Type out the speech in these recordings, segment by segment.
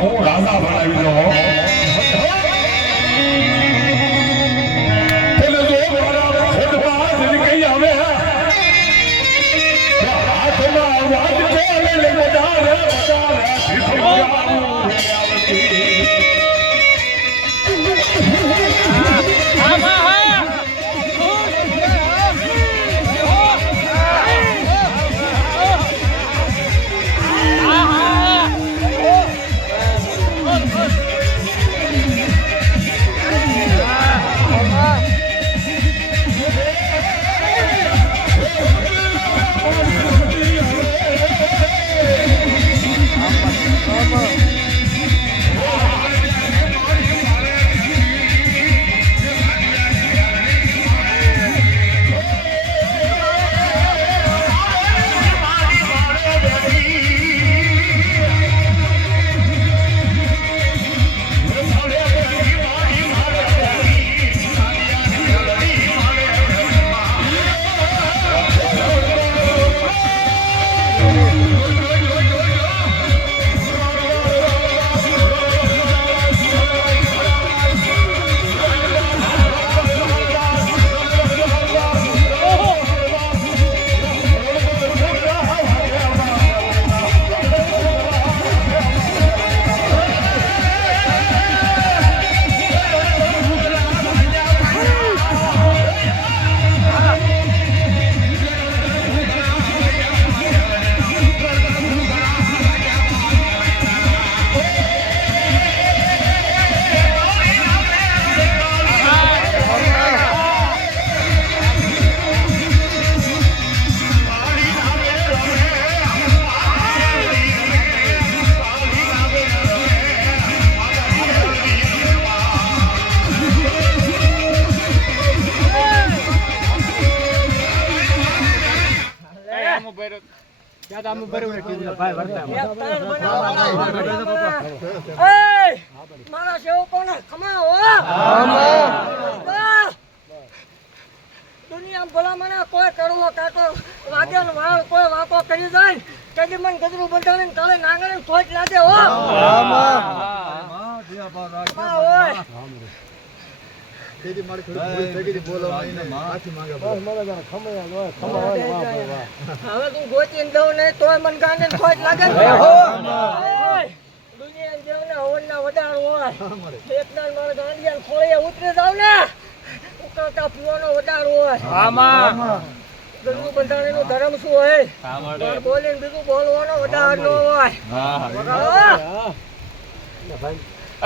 હું રાજા બનાવી દઉં મારા સેવકોને ખમાવો! દુનિયામાં ભલામણા કોઈ કરવો કાકો વાગે વાળ કોઈ વાકો કરી જાય કદી મન ગજરું બંધાવીને કાલે નાંગણે થોટ લાગે હો. હા, ઓય. હવે તું ગોતીને દઉં નહીં તોય મન ગાંડે થોટ લાગે ને ઓય! દુનિયાના જેવને હવનના વધારો હોય. એકદમ મારા ગાંડિયાને ખોળીએ ઉતરી જાવ ને. ઉકળતા પીવાનો વધારો હોય. બંધાણીનો ધર્મ શું હોય? પણ બોલીને બીજું બોલવાનો વધારો ન હોય?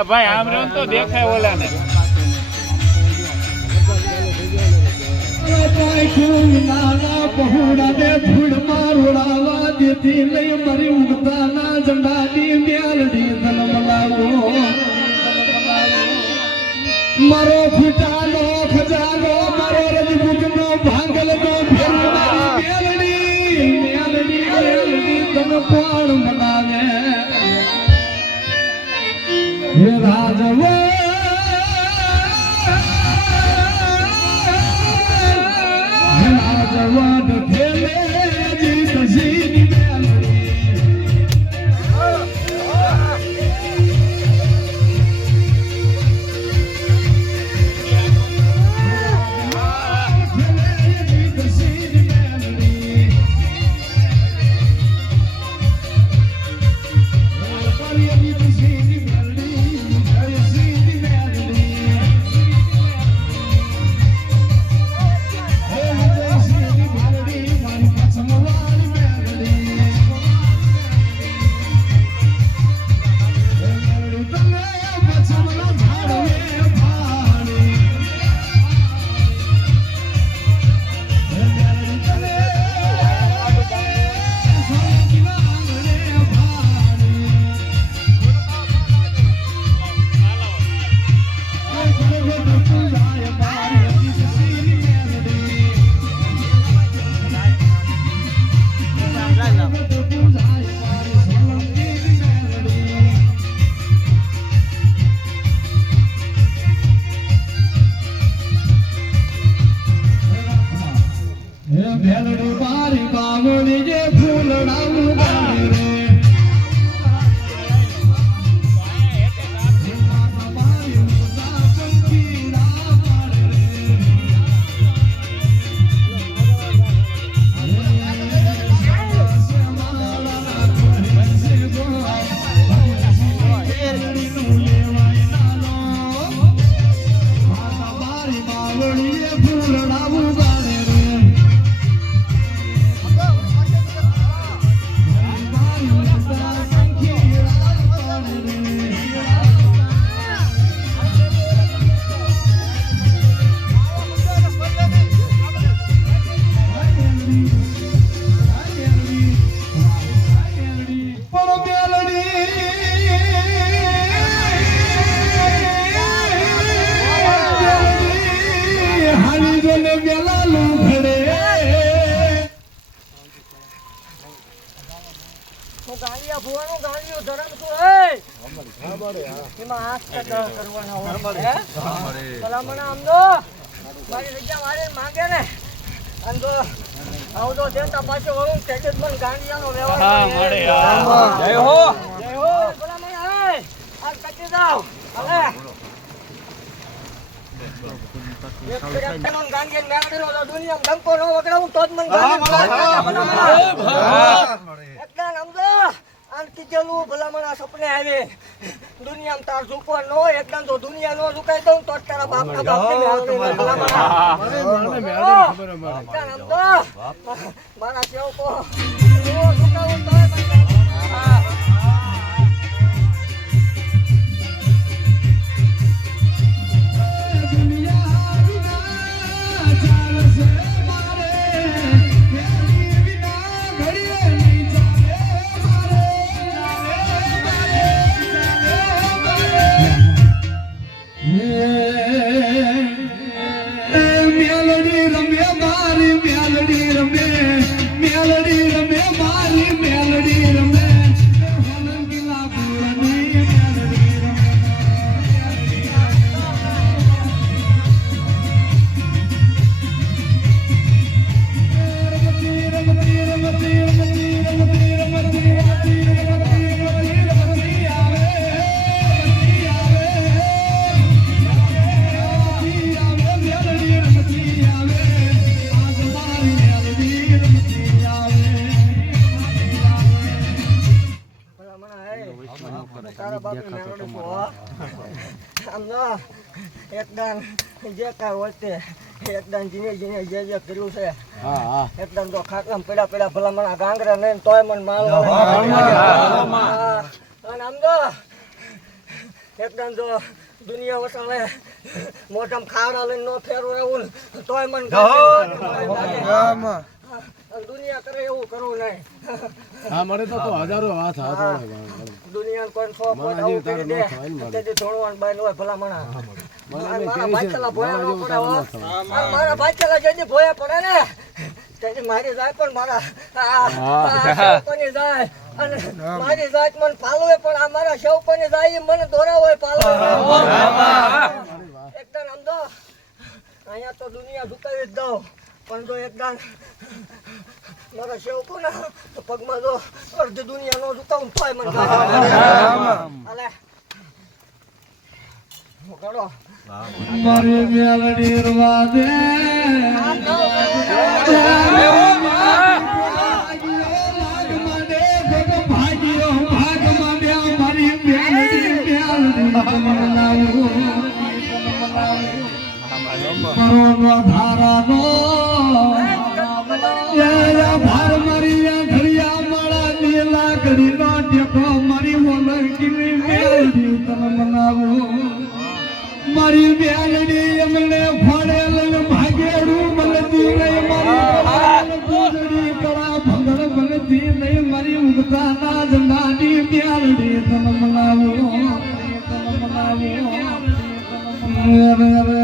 ભાઈ આમ રહ્યો તો દેખાય ઓલા ને દેતી લઈ મરી ઉગતા ના ઝંડાની મેલડી ધનમ લાવો. મારો ફૂટાનો ખજાનો, મારો તન કોણ મનાવે. હે રાજવા રાજવા ઢકેલે હા. મળે, જય હો. હો. હે આ જાવ હવે ન સપને આવે. દુનિયામાં તાર ઝૂકવા નો હોય એકદમ તો દુનિયા નો ઝુકાઈ દઉં તો તારા ભલામણ. મારા સેવકો જો ઝુકાવું તોય આમ જો એકદમ જે કાંઈ હોય તે એકદમ જીને જીને જે જે કર્યું છે. એકદમ તો ખાટલામાં પડ્યા પડ્યા ભલામણ આ ગાંગરા લઈને તોય મને માલ હા. અને આમ જો એકદમ જો દુનિયા વસાવે મોટામાં ખાવડા લઈને નો ફેરવું એવું ને તોય મને દુનિયા કરે એવું કરવું નહીં. હા મને તો હજારો હાથ હાથ. દુનિયાને કોઈ સો મારા આવું કરી દે. તેથી ધોળવાન બાઈ હોય ભલા મણા મારા ભાઈચલા ભોયા ન પડે હો. મારા ભાઈચલા ભોયા પડે ને તેથી મારી જાય પણ મારા આ જાય અને મારી જાત મને પાલવે પણ આ મારા શેવકોની જાય એ મને દોરાવો પાલવે. એકદમ તો અહીંયા તો દુનિયા ઝુકાવી જ દઉં. પણ જો એકદમ મારા શેવકો ના તો પગમાં જો અડધી દુનિયા નો ઝુકાવું તોય મને. હું કરો મારી મેલડી રવા દે. મનાવું નો મારી બેલડી એમને ફળેલ ભાગેડું મળતી નહીં, મારી પૂજડી કળા ભંગળ ભંગતી નહીં, મારી ઉગતા ના જંડાની બેલડી તન મનાવો. તન મનાવો.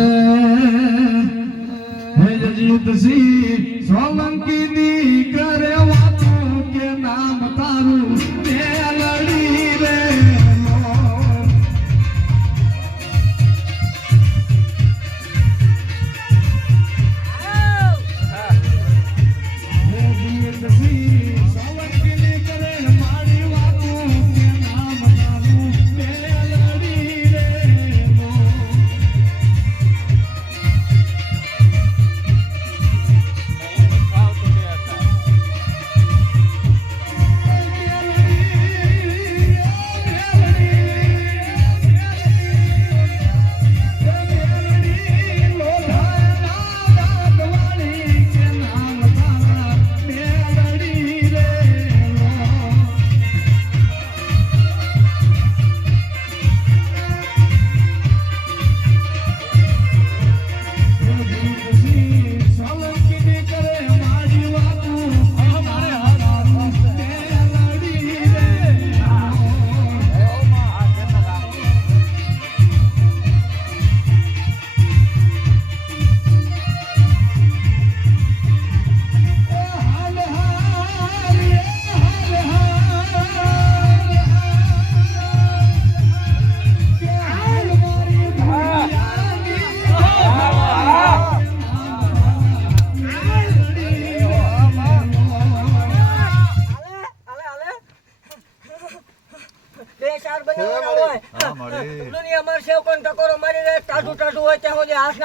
હે હે યજીદ સી સોલંકી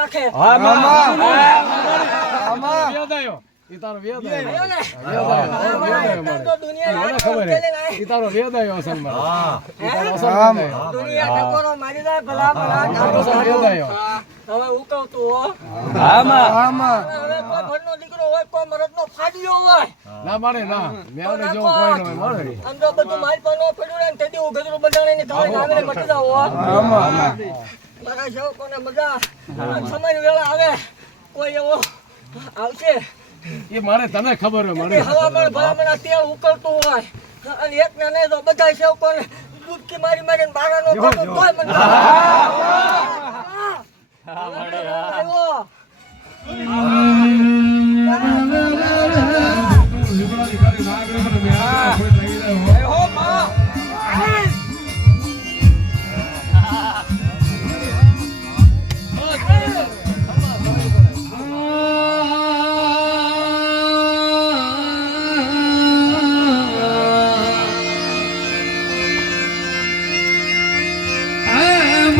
ને? હા, મારા? દુનિયા ટકોરો મારી દે ભલા ભલા હો હવે કોઈ દીકરો હોય કોઈ મરદનો ફાડ્યો હોય. તો નાખો. આમ તો બધું માલ પર નો પડ્યું ને મટી જાઉં હો. મારા સેવકોને મજા સમય વેળા આવે. કોઈ એવો આવશે. એ મારે તને ખબર હોય મારે હવામાન ભલામણ તેલ ઉકળતું હોય. અને એક ને નહીં તો બધા સેવકોને ડૂબકી મારી મારીને બારાનો ખોટો તોય મને આવ્યો.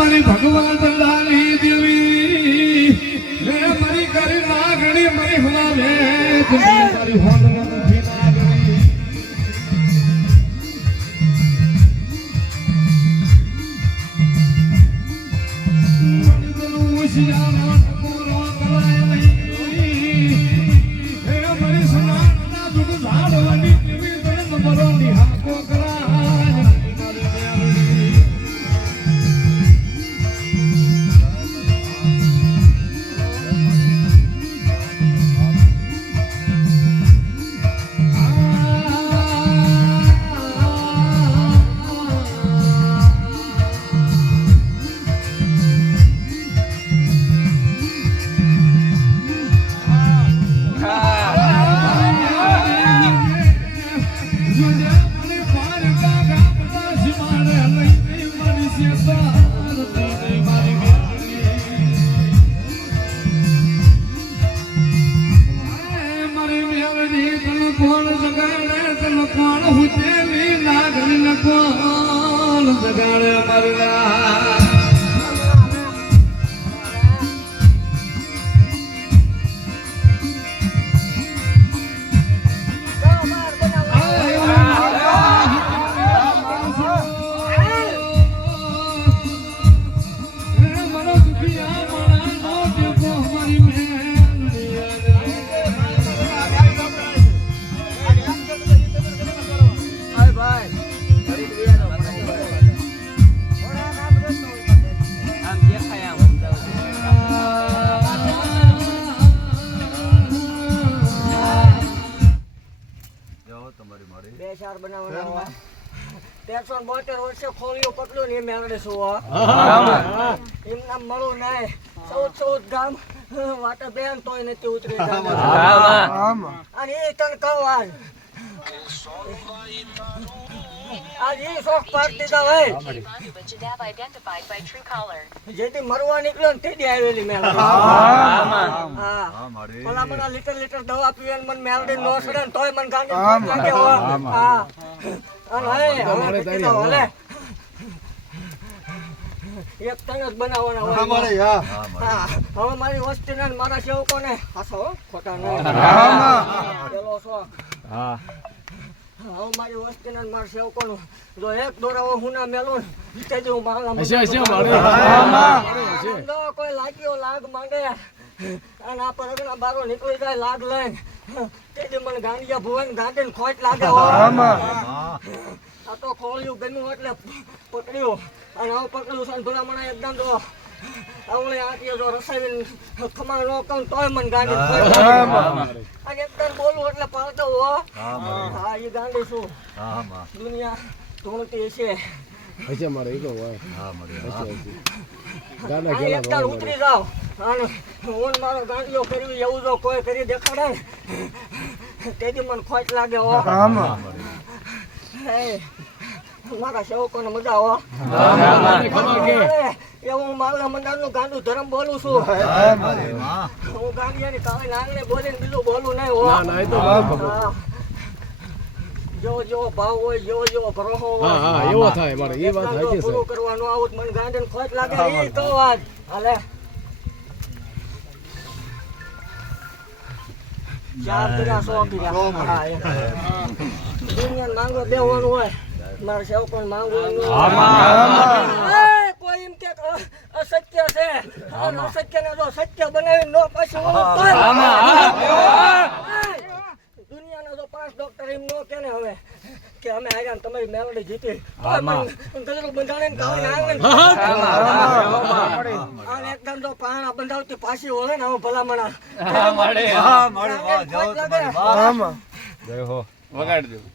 મારી ભગવાન દલાલી દેવી. હે મારી કરી લાગણી મારી હલાવે મારી હોદ તેરસો વર્ષે ખોલિયો પકડો ને એમ મેળડે શું હો? એમ નામ મળું નાય. ચૌદ ચૌદ ગામ. વાટે બેન તોય નથી ઉતરી અને એ તને કહું જેથી મરવા નીકળ્યો ને તેથી આવેલી મેં. હા પેલા મને લીટર લીટર દવા પીવે ને મને મેલડી નો સડે ને તોય મને ગાંડી લાગે હો. હા. અને હે હવે એક તણ જ બનાવવાના હોય. હા હવે મારી વસ્તી ને મારા સેવકો ને હાસો હો, ખોટા નહીં પેલો શોખ. હવે મારી વસ્તી ને મારા સેવકો જો એક દોરાવો હું ના મેલું કોઈ લાગ્યો લાગ માંગે. અને આ પરગના બારો નીકળી જાય લાગ લઈને. જે મને ગાંડિયા ભુવન ગાંડીને ખોટ લાગે આ તો ખોળ્યું ગમ્યું એટલે પકડ્યું. અને હવે પકડ્યું છે ને એકદમ તો આવડે આંટીએ જો રસાવીને ખમા ન કહું તોય મન ગાંડી અને એકદમ બોલું એટલે પાડતો હો હા એ ગાંડી શું દુનિયા ધૂણતી છે આ એક તાર ઉતરી જાવ અને હું મારો ગાંડીઓ કરવી એવું જો કોઈ કરી દેખાડે ને તેથી મને ખોટ લાગે હો હે, મારા સેવકોને મજા હો એવું હું મારા મંડાળનું ગાંડું ધર્મ બોલું છું. હું ગાંડિયાની કાળી નાંગણે બોલીને બીજું બોલું નહીં હો. હા. જેવો જેવો ભાવ હોય જેવો જેવો ભરોસો હોય. એવો થાય મારે એ વાત સાચી છે. પૂરું કરવાનું આવું તો મને ગાંડીને ખોટ લાગે ઈ તો વાત. હાલે. ચાર કર્યા સો કર્યા હા, એ. દુનિયાને માંગવા બેહવાનું હોય. મારે સેવ માંગવાનું એ, કોઈ એમ કે અસત્ય છે. અને અસત્યને જો સત્ય બનાવી નો પાછું દુનિયાના જો પાંચ ડોક્ટર એમ નો કે ને હવે કે અમે આયા ને તમારી મેલડી જીતી. ગજરું બંધાણીને કાળીને આંગણે. અને એકદમ જો પાણા બંધાવતી પાછી ઓળે ને હવે ભલામણા. વગાડી દઉં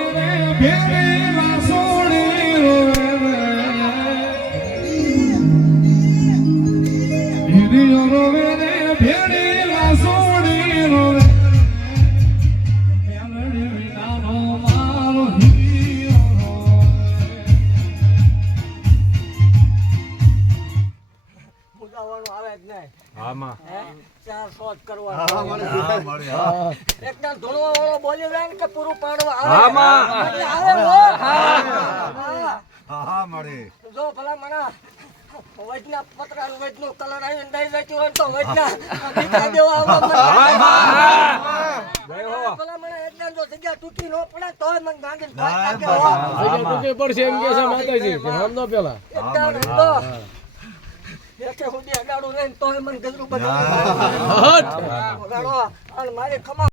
ચાર શોધ એકદમ ધૂણવા વાળો બોલી જાય ને કે પૂરું પાડવા. આવે આવે હો. હા. જો ભલા મણા વૈજના પતરા વૈજનો કલર આવીને દઈ જતી હોય તો વૈજના દીકરા દેવા આવવા ભલા મણા એકદમ જો જગ્યા તૂટી ન પડે તોય મને પડશે એમ કે છે માતાજી પેલા? એકે સુધી અડાડું રહીને તોય મને ગજરું વગાડો. મારી ખમા